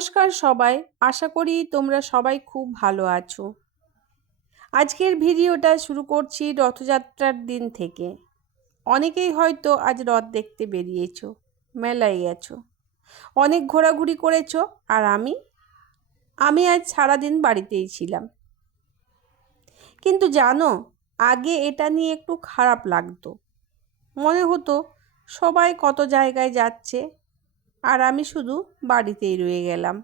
নমস্কার সবাই, আশা করি তোমরা সবাই খুব ভালো আছো। আজকের ভিডিওটা শুরু করছি রথযাত্রার দিন থেকে। অনেকেই হয়তো আজ রথ দেখতে বেরিয়েছো, মেলায় গেছো, অনেক ঘোরাঘুরি করেছো। আর আমি আজ সারাদিন বাড়িতেই ছিলাম। কিন্তু জানো, আগে এটা নিয়ে একটু খারাপ লাগতো। মনে হতো সবাই কত জায়গায় যাচ্ছে আর আমি শুধু বাড়িতেই রয়ে গেলাম।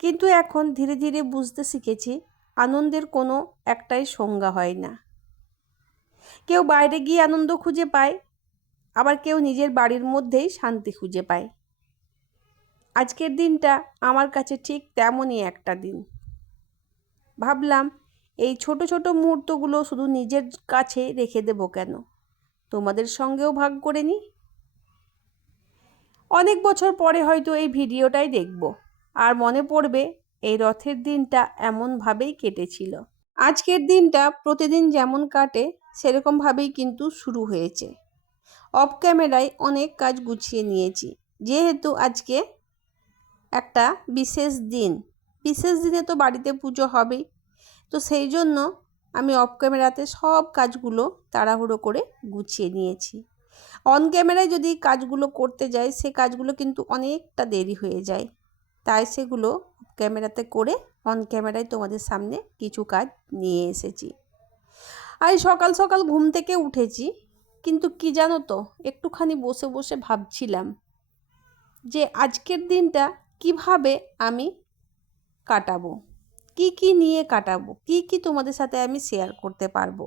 কিন্তু এখন ধীরে ধীরে বুঝতে শিখেছি, আনন্দের কোনো একটাই সংজ্ঞা হয় না। কেউ বাইরে গিয়ে আনন্দ খুঁজে পায়, আবার কেউ নিজের বাড়ির মধ্যেই শান্তি খুঁজে পায়। আজকের দিনটা আমার কাছে ঠিক তেমনই একটা দিন। ভাবলাম এই ছোট ছোট মুহূর্তগুলো শুধু নিজের কাছে রেখে দেবো কেন, তোমাদের সঙ্গেও ভাগ করে নিই। অনেক বছর পরে হয়তো এই ভিডিওটাই দেখব, আর মনে পড়বে এই রথের দিনটা এমনভাবেই কেটেছিল। আজকের দিনটা প্রতিদিন যেমন কাটে সেরকমভাবেই কিন্তু শুরু হয়েছে। অফ ক্যামেরায় অনেক কাজ গুছিয়ে নিয়েছি, যেহেতু আজকে একটা বিশেষ দিনে তো বাড়িতে পুজো হবেই। তো সেই জন্য আমি অফ ক্যামেরাতে সব কাজগুলো তাড়াহুড়ো করে গুছিয়ে নিয়েছি। অন ক্যামেরায় যদি কাজগুলো করতে যাই, সে কাজগুলো কিন্তু অনেকটা দেরি হয়ে যায়। তাই সেগুলো ক্যামেরাতে করে অন ক্যামেরায় তোমাদের সামনে কিছু কাজ নিয়ে এসেছি। আর সকাল সকাল ঘুম থেকে উঠেছি, কিন্তু কি জানো তো, একটুখানি বসে বসে ভাবছিলাম যে আজকের দিনটা কিভাবে আমি কাটাবো, কি নিয়ে কাটাবো, কি তোমাদের সাথে আমি শেয়ার করতে পারবো।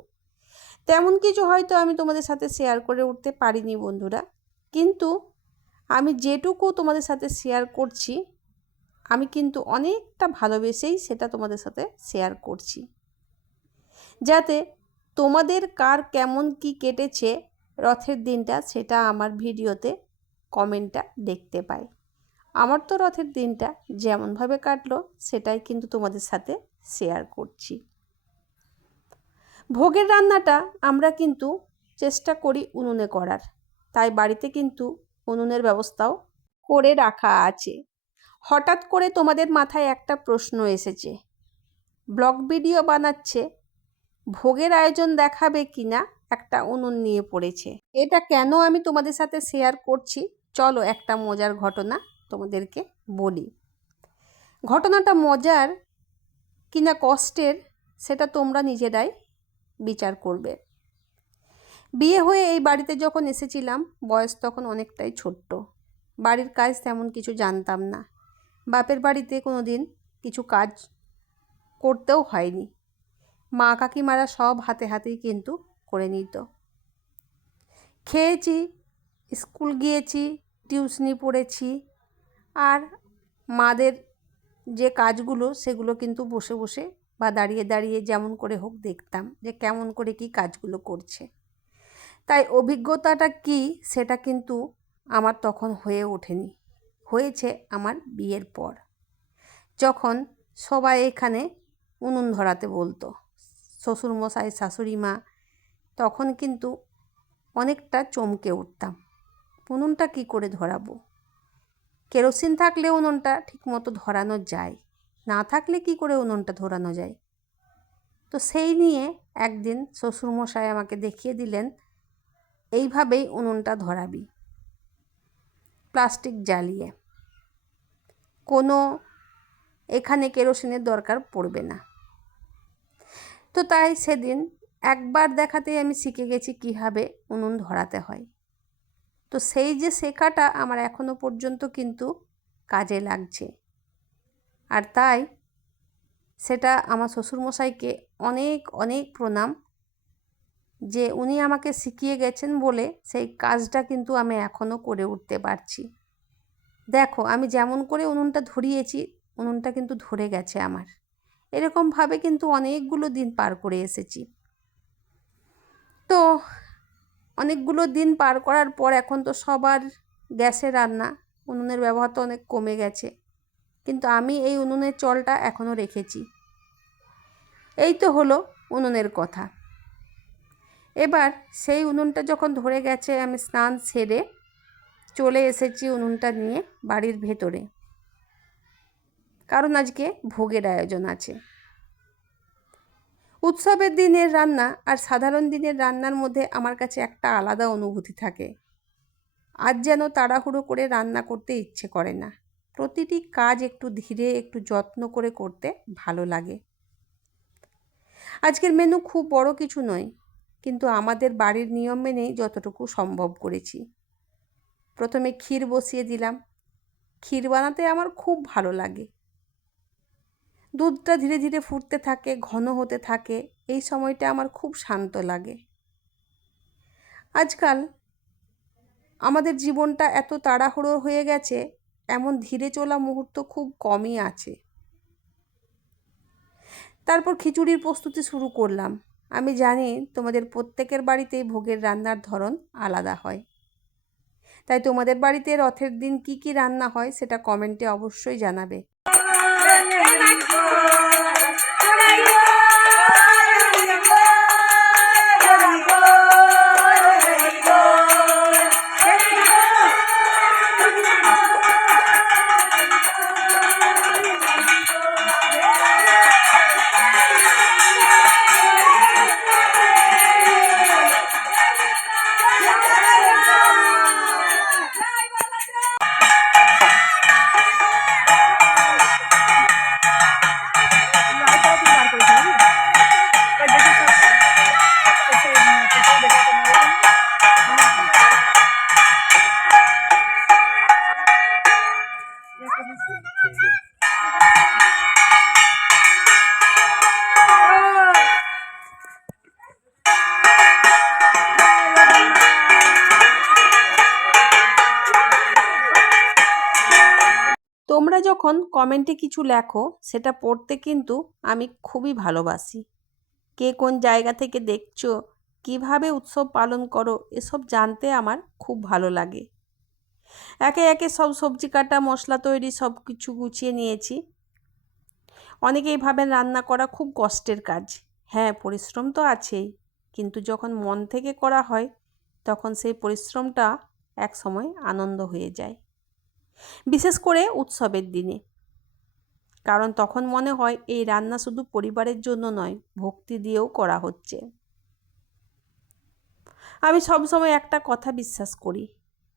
তেমন কিছু হয়তো আমি তোমাদের সাথে শেয়ার করে উঠতে পারিনি বন্ধুরা, কিন্তু আমি যেটুকু তোমাদের সাথে শেয়ার করছি, আমি কিন্তু অনেকটা ভালোবেসেই সেটা তোমাদের সাথে শেয়ার করছি, যাতে তোমাদের কার কেমন কি কেটেছে রথের দিনটা সেটা আমার ভিডিওতে কমেন্টটা দেখতে পাই। আমার তো রথের দিনটা যেমনভাবে কাটলো সেটাই কিন্তু তোমাদের সাথে শেয়ার করছি। ভোগের রান্নাটা আমরা কিন্তু চেষ্টা করি উনুনে করার, তাই বাড়িতে কিন্তু উনুনের ব্যবস্থাও করে রাখা আছে। হঠাৎ করে তোমাদের মাথায় একটা প্রশ্ন এসেছে, ব্লগ ভিডিও বানাচ্ছে, ভোগের আয়োজন দেখাবে কিনা, একটা উনুন নিয়ে পড়েছে। এটা কেন আমি তোমাদের সাথে শেয়ার করছি, চলো একটা মজার ঘটনা তোমাদেরকে বলি। ঘটনাটা মজার কিনা কষ্টের সেটা তোমরা নিজেরাই বিচার করবে। বিয়ে হয়ে এই বাড়িতে যখন এসেছিলাম, বয়স তখন অনেকটাই ছোট্ট। বাড়ির কাজ তেমন কিছু জানতাম না। বাপের বাড়িতে কোনো দিন কিছু কাজ করতেও হয়নি। মা কাকিমারা সব হাতে হাতেই কিন্তু করে নিত। খেয়েছি, স্কুল গিয়েছি, টিউশনি পড়েছি, আর মাদের যে কাজগুলো সেগুলো কিন্তু বসে বসে বা দাঁড়িয়ে দাঁড়িয়ে যেমন করে হোক দেখতাম যে কেমন করে কি কাজগুলো করছে। তাই অভিজ্ঞতাটা কি সেটা কিন্তু আমার তখন হয়ে ওঠেনি, হয়েছে আমার বিয়ের পর, যখন সবাই এখানে উনুন ধরাতে বলতো, শ্বশুরমশাই শাশুড়ি মা, তখন কিন্তু অনেকটা চমকে উঠতাম। উনুনটা কি করে ধরাবো? কেরোসিন থাকলে উনুনটা ঠিকমতো ধরানো যায়, না থাকলে কি করে উনুনটা ধরানো যায়? তো সেই নিয়ে একদিন শ্বশুরমশাই আমাকে দেখিয়ে দিলেন, এইভাবেই উনুনটা ধরাবি, প্লাস্টিক জ্বালিয়ে, কোনো এখানে কেরোসিনের দরকার পড়বে না। তো তাই সেদিন একবার দেখাতেই আমি শিখে গেছি কীভাবে উনুন ধরাতে হয়। তো সেই যে শেখাটা আমার এখনো পর্যন্ত কিন্তু কাজে লাগছে। আর তাই সেটা আমার শ্বশুরমশাইকে অনেক অনেক প্রণাম, যে উনি আমাকে শিখিয়ে গেছেন বলে সেই কাজটা কিন্তু আমি এখনও করে উঠতে পারছি। দেখো, আমি যেমন করে উনুনটা ধরিয়েছি, উনুনটা কিন্তু ধরে গেছে আমার। এরকমভাবে কিন্তু অনেকগুলো দিন পার করে এসেছি। তো অনেকগুলো দিন পার করার পর এখন তো সবার গ্যাসে রান্না, উনুনের ব্যবহার তো অনেক কমে গেছে, কিন্তু আমি এই উনুনের চলটা এখনও রেখেছি। এই তো হলো উনুনের কথা। এবার সেই উনুনটা যখন ধরে গেছে, আমি স্নান সেরে চলে এসেছি উনুনটা নিয়ে বাড়ির ভেতরে। কারণ আজকে ভোগের আয়োজন আছে। উৎসবের দিনের রান্না আর সাধারণ দিনের রান্নার মধ্যে আমার কাছে একটা আলাদা অনুভূতি থাকে। আজ যেন তাড়াহুড়ো করে রান্না করতে ইচ্ছে করে না। প্রতিটি কাজ একটু ধীরে একটু যত্ন করে করতে ভালো লাগে। আজকের মেনু খুব বড় কিছু নয়, কিন্তু আমাদের বাড়ির নিয়ম মেনেই যতটুকু সম্ভব করেছি। প্রথমে ক্ষীর বসিয়ে দিলাম। ক্ষীর বানাতে আমার খুব ভালো লাগে। দুধটা ধীরে ধীরে ফুটতে থাকে, ঘন হতে থাকে। এই সময়টা আমার খুব শান্ত লাগে। আজকাল আমাদের জীবনটা এত তাড়াহুড়ো হয়ে গেছে, এমন ধীরে চলা মুহূর্ত খুব কমই আছে। তারপর খিচুড়ির প্রস্তুতি শুরু করলাম। আমি জানি তোমাদের প্রত্যেকের বাড়িতেই ভোগের রান্নার ধরন আলাদা হয়, তাই তোমাদের বাড়িতে রথের দিন কি কি রান্না হয় সেটা কমেন্টে অবশ্যই জানাবে। তোমরা যখন কমেন্টে কিছু লেখো সেটা পড়তে কিন্তু আমি খুবই ভালোবাসি। কে কোন জায়গা থেকে দেখছো, কিভাবে উৎসব পালন করো, এসব জানতে আমার খুব ভালো লাগে। একে একে সব সবজি কাটা, মশলা তৈরি সব কিছু গুছিয়ে নিয়েছি। অনেকেই ভাবেন রান্না করা খুব কষ্টের কাজ। হ্যাঁ, পরিশ্রম তো আছেই, কিন্তু যখন মন থেকে করা হয় তখন সেই পরিশ্রমটা এক সময় আনন্দ হয়ে যায়। বিশেষ করে উৎসবের দিনে, কারণ তখন মনে হয় এই রান্না শুধু পরিবারের জন্য নয়, ভক্তি দিয়েও করা হচ্ছে। আমি সবসময় একটা কথা বিশ্বাস করি,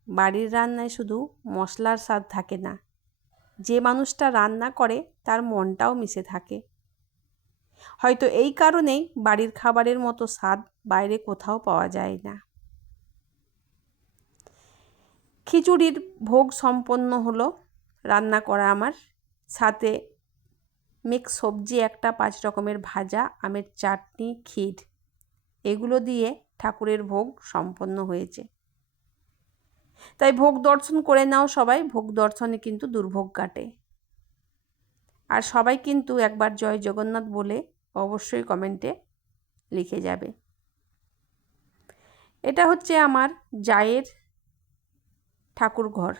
বাড়ির রান্নায় শুধু মশলার স্বাদ থাকে না, যে মানুষটা রান্না করে তার মনটাও মিশে থাকে। হয়তো এই কারণেই বাড়ির খাবারের মতো স্বাদ বাইরে কোথাও পাওয়া যায় না। খিচুড়ির ভোগ সম্পন্ন হলো রান্না করা আমার, সাথে মিক্স সবজি একটা, 5 রকমের ভাজা, আমের চাটনি, ক্ষীর, এগুলো দিয়ে ঠাকুরের ভোগ সম্পন্ন হয়েছে। তাই ভোগ দর্শন করে নাও সবাই। ভোগ দর্শনে কিন্তু দুর্ভোগ কাটে। আর সবাই কিন্তু একবার জয় জগন্নাথ বলে অবশ্যই কমেন্টে লিখে যাবে। এটা হচ্ছে আমার জায়ের ঠাকুরঘর।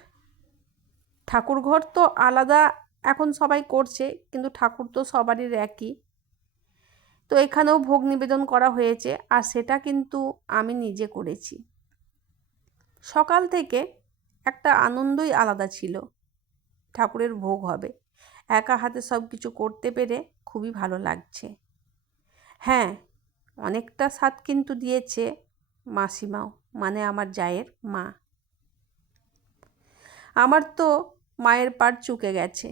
ঠাকুরঘর তো আলাদা এখন সবাই করছে, কিন্তু ঠাকুর তো সবারই একই। তো এখানেও ভোগ নিবেদন করা হয়েছে, আর সেটা কিন্তু আমি নিজে করেছি। সকাল থেকে একটা আনন্দই আলাদা ছিল। ঠাকুরের ভোগ হবে, একা হাতে সব কিছু করতে পেরে খুবই ভালো লাগছে। হ্যাঁ, অনেকটা স্বাদ কিন্তু দিয়েছে মাসিমাও, মানে আমার জায়ের মা। আমার তো মায়ের পাট চুকে গেছে,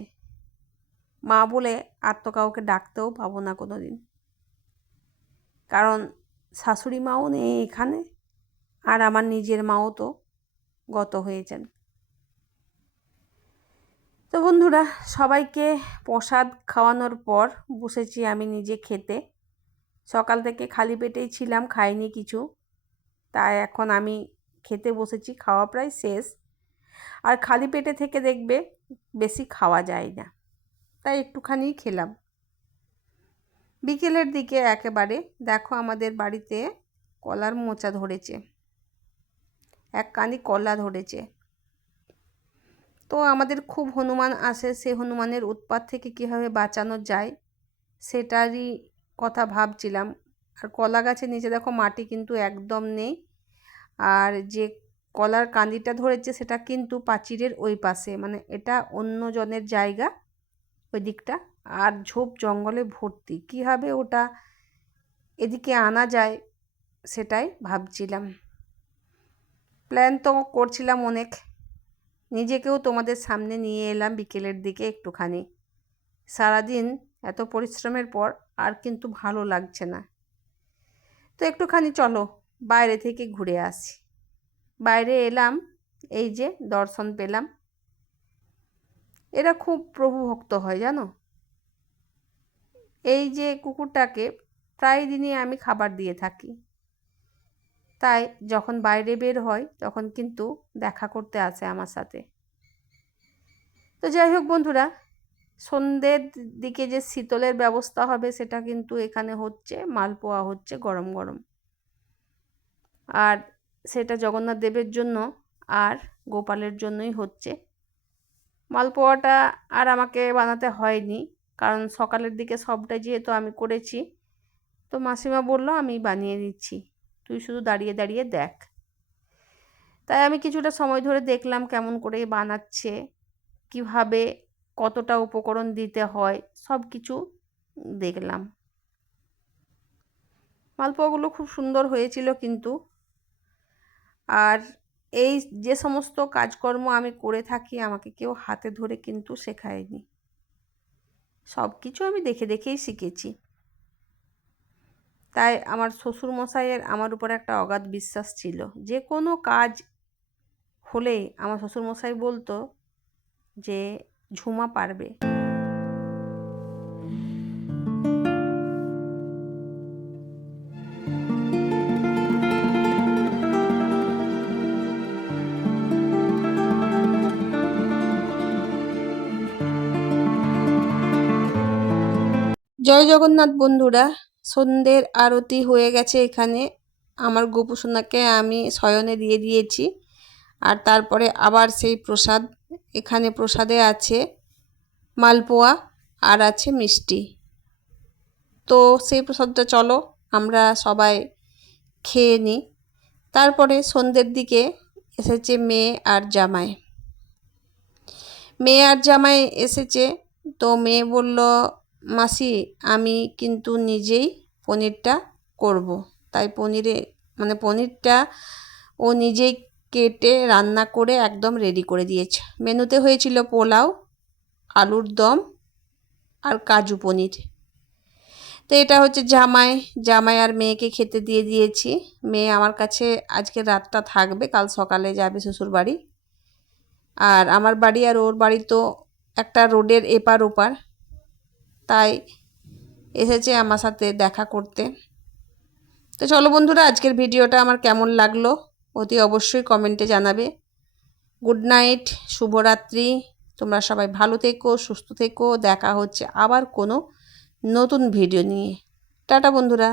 মা বলে আর তো কাউকে ডাকতেও পাবো না কোনো দিন, কারণ শাশুড়ি মাও নেই এখানে, আর আমার নিজের মাও তো গত হয়েছেন। তো বন্ধুরা, সবাইকে প্রসাদ খাওয়ানোর পর বসেছি আমি নিজে খেতে। সকাল থেকে খালি পেটেই ছিলাম, খাইনি কিছু, তাই এখন আমি খেতে বসেছি। খাওয়া প্রায় শেষ, আর খালি পেটে থেকে দেখবে বেশি খাওয়া যায় না, তাই একটুখানি খেলাম। বিকেলের দিকে একেবারে দেখো আমাদের বাড়িতে কলার মোচা ধরেছে, এক কানি কলা ধরেছে। তো আমাদের খুব হনুমান আসে, সে হনুমানের উৎপাত থেকে কীভাবে বাঁচানো যায় সেটারই কথা ভাবছিলাম। আর কলা গাছের নিচে দেখো মাটি কিন্তু একদম নেই, আর যে কলার কান্দিটা ধরেছে সেটা কিন্তু প্রাচীরের ওই পাশে, মানে এটা অন্য জনের জায়গা, ওই দিকটা, আর ঝোপ জঙ্গলে ভর্তি। কীভাবে ওটা এদিকে আনা যায় সেটাই ভাবছিলাম। প্ল্যান তো করছিলাম অনেক, নিজেকেও তোমাদের সামনে নিয়ে এলাম বিকেলের দিকে একটুখানি। সারাদিন এত পরিশ্রমের পর আর কিন্তু ভালো লাগছে না, তো একটুখানি চলো বাইরে থেকে ঘুরে আসি। বাইরে এলাম, এই যে দর্শন পেলাম। এরা খুব প্রভুভক্ত হয় জানো। এই যে কুকুরটাকে প্রায় দিনই আমি খাবার দিয়ে থাকি, তাই যখন বাইরে বের হয় তখন কিন্তু দেখা করতে আসে আমার সাথে। তো যাই হোক বন্ধুরা, সন্ধ্যের দিকে যে শীতলের ব্যবস্থা হবে সেটা কিন্তু এখানে হচ্ছে, মালপোয়া হচ্ছে গরম গরম। আর সেটা জগন্নাথ দেবের জন্য আর গোপালের জন্যই হচ্ছে। মালপোয়াটা আর আমাকে বানাতে হয়নি, কারণ সকালের দিকে সবটাই যেহেতু আমি করেছি, তো মাসিমা বললো আমি বানিয়ে দিচ্ছি, তুই শুধু দাঁড়িয়ে দাঁড়িয়ে দেখ। তাই আমি কিছুটা সময় ধরে দেখলাম কেমন করে বানাচ্ছে, কিভাবে কতটা উপকরণ দিতে হয়, সব কিছু দেখলাম। মালপোয়াগুলো খুব সুন্দর হয়েছিল কিন্তু। আর এই যে সমস্ত কাজকর্ম আমি করে থাকি আমাকে কেউ হাতে ধরে কিন্তু শেখায়নি, সব কিছু আমি দেখে দেখেই শিখেছি। তাই আমার শ্বশুরমশাইয়ের আমার উপর একটা অগাধ বিশ্বাস ছিল। যে কোনো কাজ হলেই আমার শ্বশুরমশাই বলতো যে ঝুমা পারবে। জয় জগন্নাথ বন্ধুরা, সন্ধ্যের আরতি হয়ে গেছে এখানে। আমার গোপুসোনাকে আমি শয়নে দিয়ে দিয়েছি। আর তারপরে আবার সেই প্রসাদ, এখানে প্রসাদে আছে মালপোয়া আর আছে মিষ্টি। তো সেই প্রসাদটা চলো আমরা সবাই খেয়ে নিই। তারপরে সন্ধ্যের দিকে এসেছে মেয়ে আর জামাই। মেয়ে আর জামাই এসেছে, তো মেয়ে বলল মাসি আমি কিন্তু নিজেই পনিরটা করব। তাই পনিরটা ও নিজেই কেটে রান্না করে একদম রেডি করে দিয়েছে। মেনুতে হয়েছিল পোলাও, আলুর দম আর কাজু পনির। তো এটা হচ্ছে জামাই আর মেয়েকে খেতে দিয়ে দিয়েছি। মেয়ে আমার কাছে আজকে রাতটা থাকবে, কাল সকালে যাবে শ্বশুর বাড়ি। আর আমার বাড়ি আর ওর বাড়ি তো একটা রোডের এপার ওপার, তাই এসেছে আমার সাথে দেখা করতে। তো চলো বন্ধুরা, আজকের ভিডিওটা আমার কেমন লাগলো অতি অবশ্যই কমেন্টে জানাবে। গুড নাইট, শুভরাত্রি। তোমরা সবাই ভালো থেকো, সুস্থ থেকো। দেখা হচ্ছে আবার কোনো নতুন ভিডিও নিয়ে। টাটা বন্ধুরা।